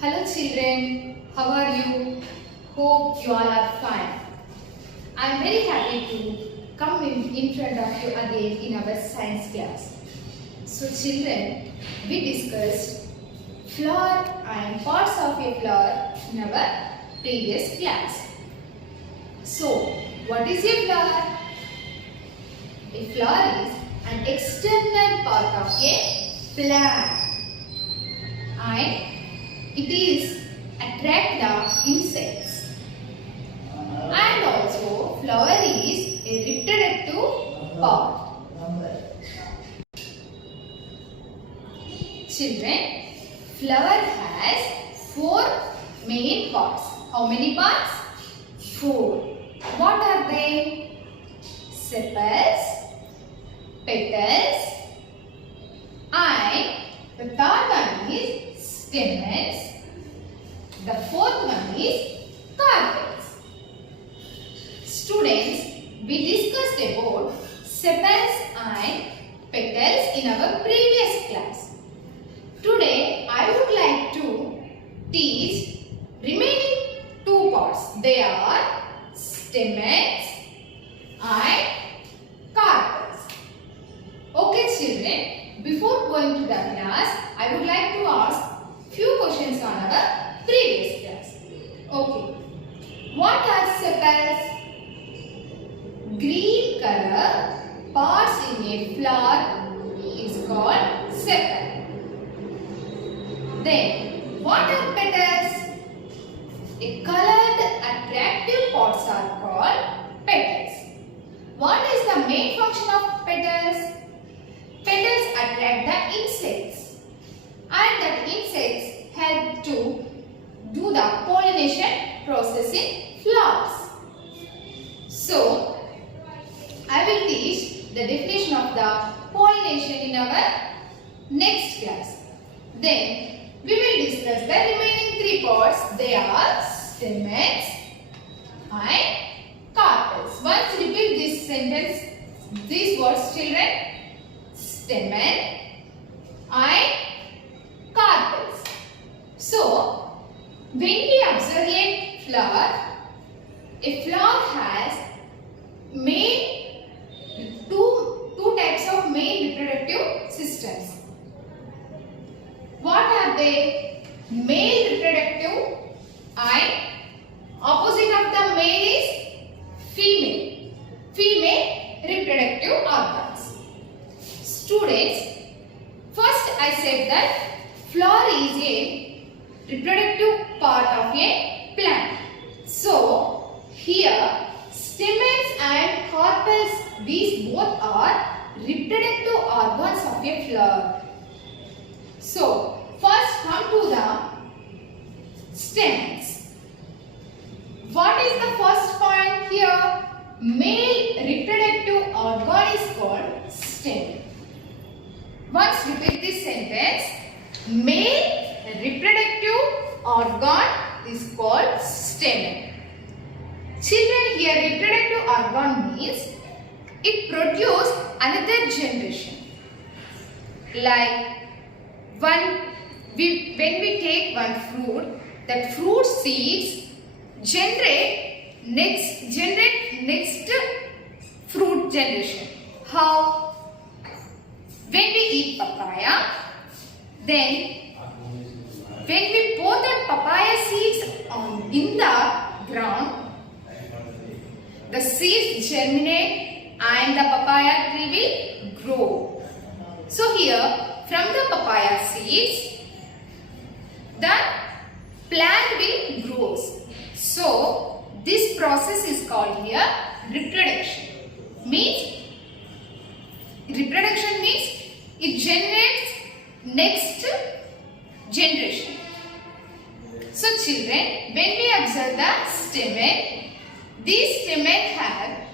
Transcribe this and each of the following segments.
Hello children, how are you? Hope you all are fine. I am very happy to come in front of you again in our science class. So children, we discussed flower and parts of a flower in our previous class. So, what is a flower? A flower is an external part of a plant and it is attract the insects. And also flower is a reproductive part. Children, flower has 4 main parts. How many parts? 4. What are they? Sepals, petals, and the third one is stamens. The fourth one is carpels. Students, we discussed about sepals and petals in our previous class. Today, I would like to teach remaining 2 parts. They are stamens and carpels. Okay children, before going to the class, I would like to ask few questions on our previous class. Okay. What are sepals? Green color parts in a flower is called sepal. Then, what are petals? A colored attractive parts are called petals. What is the main function of petals? Petals attract the insects and that insects help to do the pollination process in flowers. So, I will teach the definition of the pollination in our next class. Then, we will discuss the remaining 3 parts. They are stamens and carpels. Once repeat this sentence, these words children. Stamen and carpels. So, when we observe a flower has two types of main reproductive systems. What are they? Male reproductive and opposite of the male is female. Female reproductive organs. Students, first I said that flower is a reproductive part of a plant. So, here stamens and carpels, these both are reproductive organs of a flower. So, first come to the stamens. What is the first point here? Male reproductive organ is called stamen. Once repeat this sentence. Male reproductive organ is called stamen. Children, here reproductive organ means it produces another generation. Like when we take one fruit, that fruit seeds generate next fruit generation. How? When we eat papaya, then when we pour the papaya seeds in the ground, the seeds germinate and the papaya tree will grow. So here, from the papaya seeds, the plant will grow. So, this process is called here reproduction. Reproduction means it generates next generation. So children, when we observe the stamen, these stamen have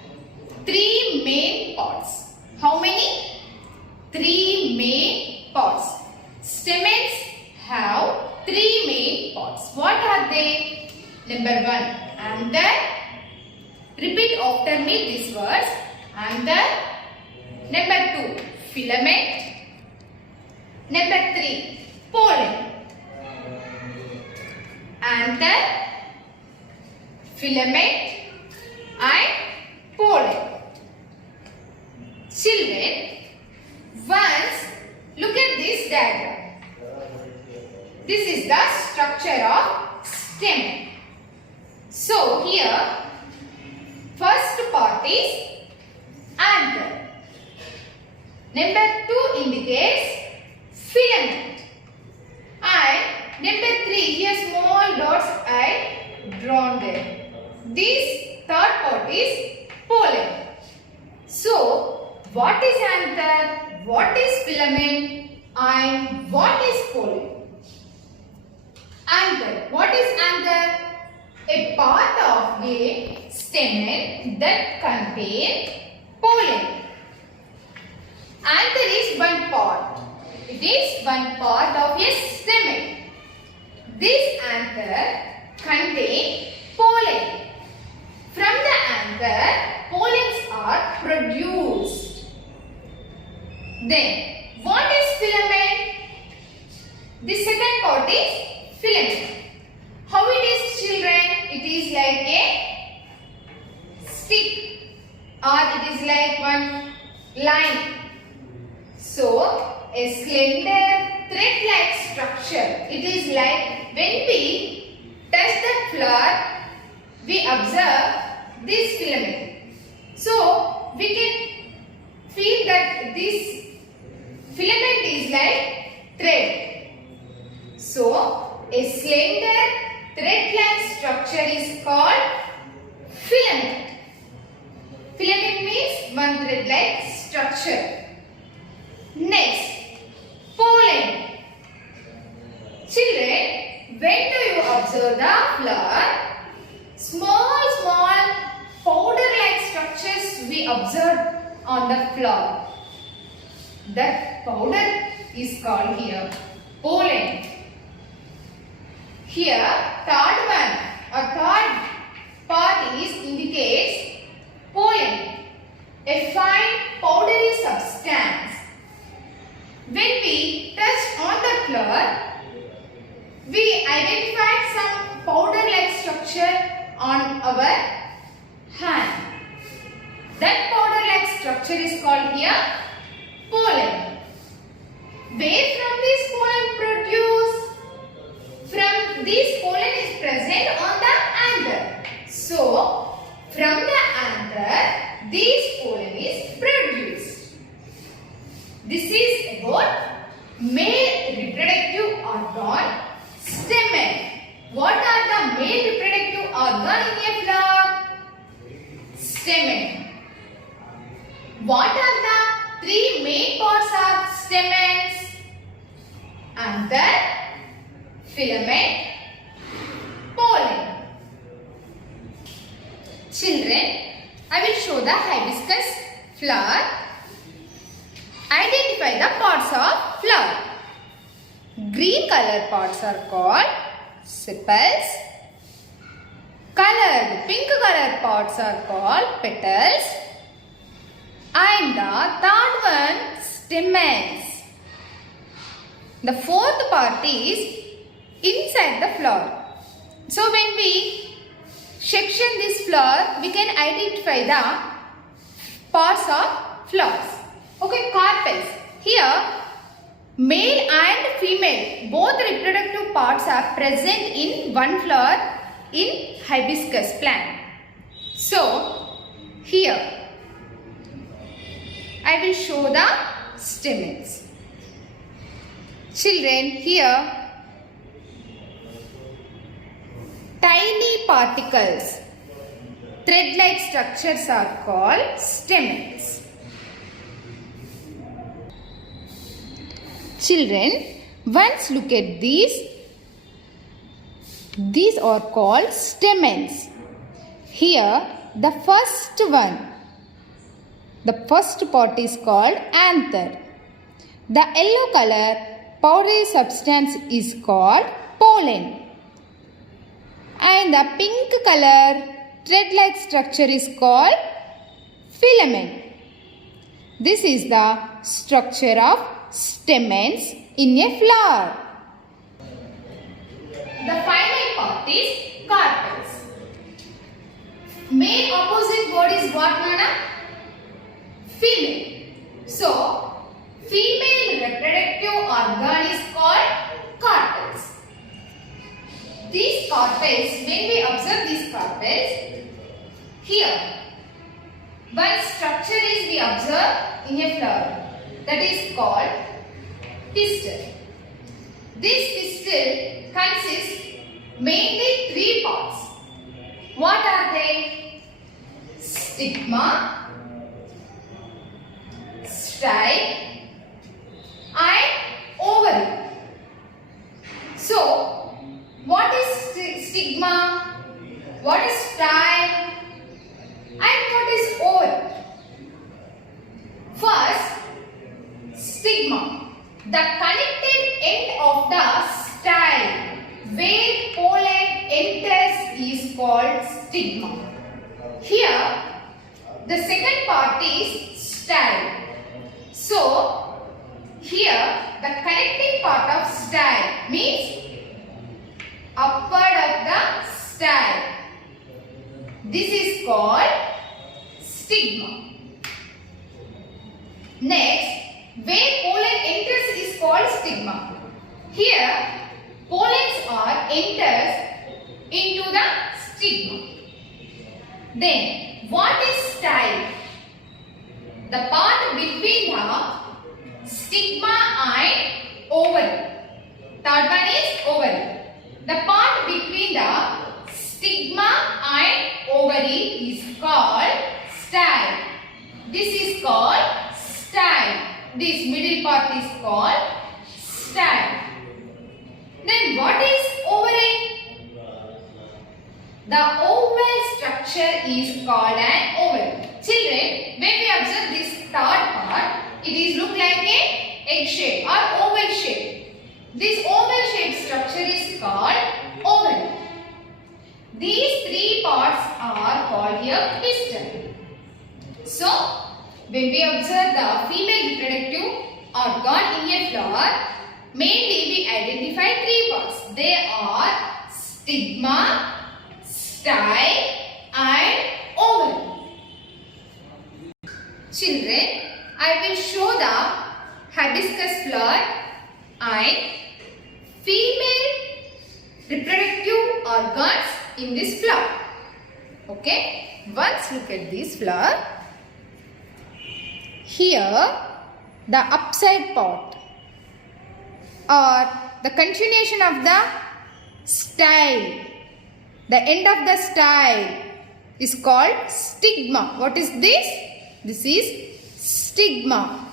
3 main parts. How many? 3 main parts. Stamens have 3 main parts. What are they? Number 1, anther. Repeat after me these words. Anther. Number 2, filament. Number 3, pollen. anther, filament and pollen. Children, once look at this diagram. This is the structure of stem. So here first part is anther. Number 2 indicates filament. And number 3, here small dots I drawn there. This third part is pollen. So what is anther, what is filament and what is pollen? Anther. What is anther? A part of a stamen that contains pollen. Anther is one part. It is one part of a stamen. This anther contains pollen. From the anther, pollens are produced. Then, what is filament? The second part is filament. How it is, children? It is like a stick or it is like one line. So, a slender thread-like structure. It is like when we touch the flower, we observe this filament. So, we can feel that this filament is like thread. So, a slender thread-like structure is called filament. Filament means one thread-like structure. Next, pollen. Children, when do you observe the flower? Small powder-like structures we observe on the flower. That powder is called here pollen. Here, third part is indicates pollen, a fine powdery substance. When we touch on the flower, we identify some powder-like structure on our hand. That powder-like structure is called here pollen. Where from this pollen produced? From this pollen is present on the anther. So, from the anther, this pollen is produced. This is about male reproductive organ, stamen. What are the male reproductive organ in a flower? Stamen. What are the 3 main parts of stamens? Anther, filament, pollen. Children, I will show the hibiscus flower. Identify the parts of flower. Green color parts are called sepals. Colored pink color parts are called petals. And the third one, stamens. The fourth part is inside the flower. So when we section this flower, we can identify the parts of flowers. Okay, carpels. Here, male and female, both reproductive parts are present in one flower in hibiscus plant. So, here, I will show the stamens. Children, here, tiny particles, thread-like structures are called stamens. Children, once look at these. These are called stamens. Here, the first one, the first part is called anther. The yellow color powdery substance is called pollen. And the pink color thread-like structure is called filament. This is the structure of stamens in a flower. The final part is carpels. Male opposite word is what, Nana? Female. So, female reproductive organ is called carpels. These carpels, when we observe these carpels, here, one structure is we observe in a flower, that is called pistil. This pistil consists mainly three parts. What are they? Stigma, style and ovary. So, what is stigma? What is style? And what is ovary? First, stigma. The connected end of the style where pollen enters is called stigma. Here, the second part is style. So, here the connecting part of style means upward of the style. This is called stigma. Next, where pollen enters is called stigma. Here, pollens are enters into the stigma. Then, what is style? The part between the stigma and ovary. Third one is ovary. The part between the stigma and ovary is called style. This is called style. This middle part is called style. Then what is ovary? The oval structure is called an ovary. Children, when we observe this third part, it is look like a egg shape or oval shape. This oval shaped structure is called ovary. These three parts are called here pistil. So, when we observe the female reproductive organ in a flower, mainly we identify three parts. They are stigma, style and ovary. Children, I will show the hibiscus flower and female reproductive organs in this flower. Okay, once look at this flower. Here, the upside part or the continuation of the style, the end of the style is called stigma. What is this? This is stigma.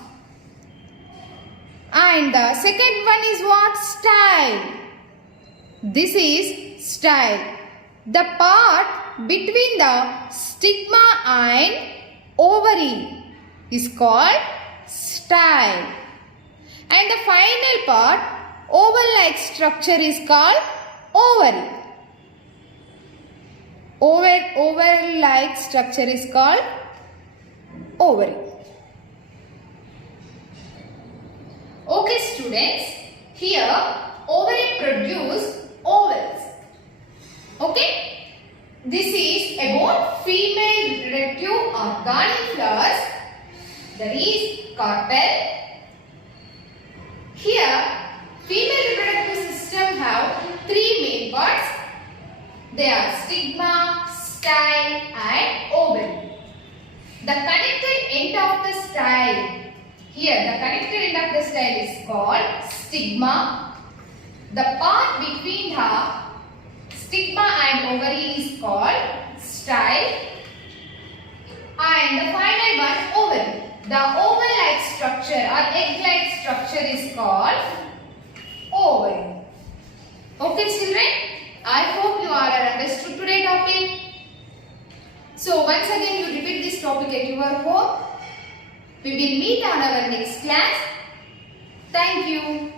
And the second one is what? Style. This is style. The part between the stigma and ovary is called style. And the final part, oval-like structure is called ovary. Oval-like structure is called ovary. Okay students, here ovary produce ovals. Okay, this is about female reproductive organ in flowers. There is carpel. Here, female reproductive system have three main parts. They are stigma, style and ovary. The connected end of the style. Here, the connected end of the style is called stigma. The part between the stigma and ovary is called style. And the final one, ovary. The oval-like structure or egg-like structure is called ovary. Okay children, I hope you all are understood today's topic. So once again you repeat this topic at your home. We will meet on our next class. Thank you.